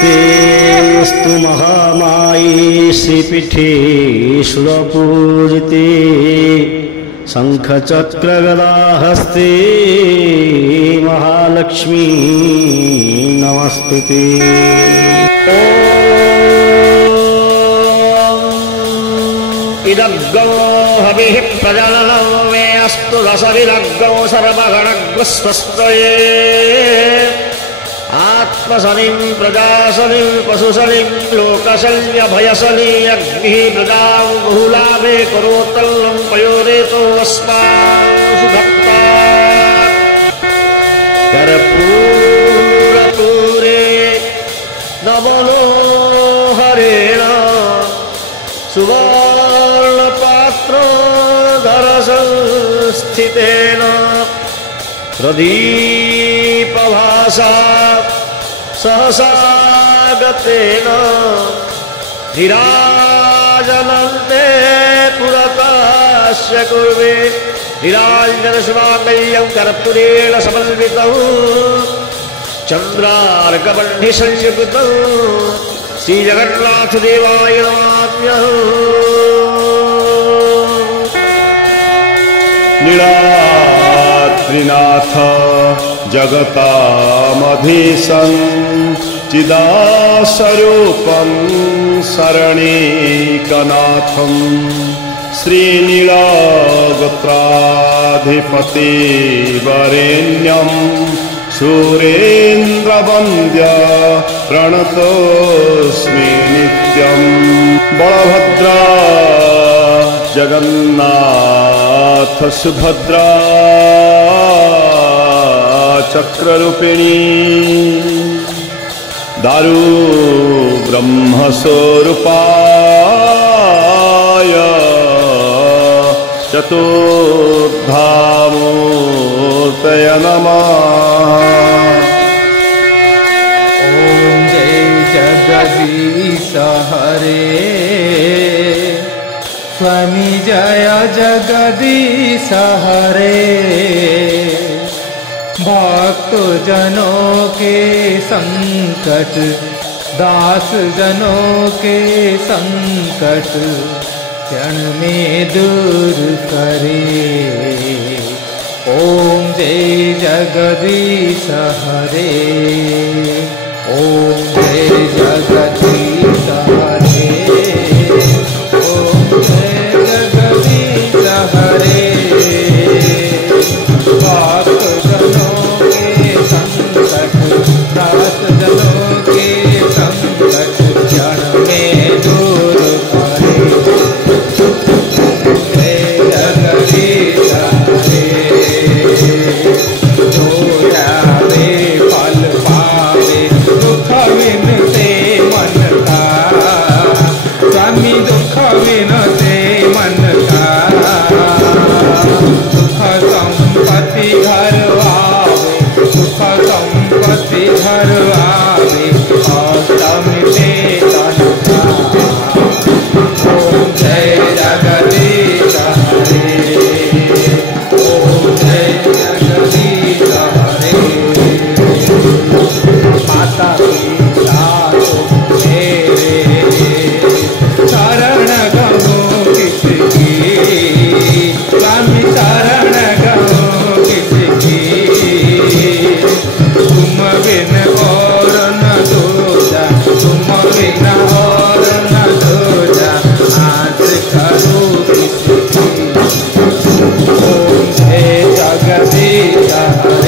नमस्तेऽस्तु महामाये श्रीपीठे सुरपूजिते शङ्खचक्रगदाहस्ते महालक्ष्मी नमस्तुते। इदग्गो हविः प्रजननो मे अस्तु रसविलग्गो सर्वगणग्रस्वस्तये आत्मशनिं प्रजाशनिं पशुशनिं लोकशल्यभयशनि अग्निः प्रजां बहुलाभे करोत्तल्लं पयोरेतो अस्मासु भक्ता कर्पूरपूरे नमो हरेण सुवर्णपात्रोदरसंस्थितेन प्रदीपभासा सहसागतेन धिराजनन्ते पुरतस्य कुर्वे धिराञ्जनशुभाङ्गल्यं कर्पूरेण समन्वितौ चन्द्रार्कबन्धिसंयुक्तौ श्रीजगन्नाथदेवाय नमाम्यहम्। नीलाद्रिनाथ जगतामधीशं चिदास्वरूपं शरणैकनाथं श्रीनीलगोत्राधिपतिवरेण्यं सुरेन्द्रवन्द्य प्रणतोऽस्मि नित्यं। बलभद्रा जगन्नाथ सुभद्रा चक्ररूपिणी दारु ब्रह्मस्वरूपाय चतुर्धामूर्तय नमः। ओम जय जगदीश हरे स्वामी जय जगदीश हरे। भक्त जनों के संकट दास जनों के संकट क्षण में दूर करे। ओम जय जगदीश हरे ओम जय जगदीश हरे ओम जय जगदीश हरे। भक्त जनों के संकट दास जनों के संकट क्षण में दूर करे। जय जगदीश हरे जो जावे फल पावे दुख विनते मन का स्वामी दुख विनते मन का। सुख संपत्ति घर आवे सुख संपत्ति घर आवे अष्टमिते तन का। ओम जय जगदीश हरे ओम जय जगदीश हरे। माता पिता मेरे शरण गहो किसकी स्वामी शरण गहो किसकी। तुम बिन और न दूजा तुम बिन और न दूजा आज करो किसकी। ओम जय जगदीश हरे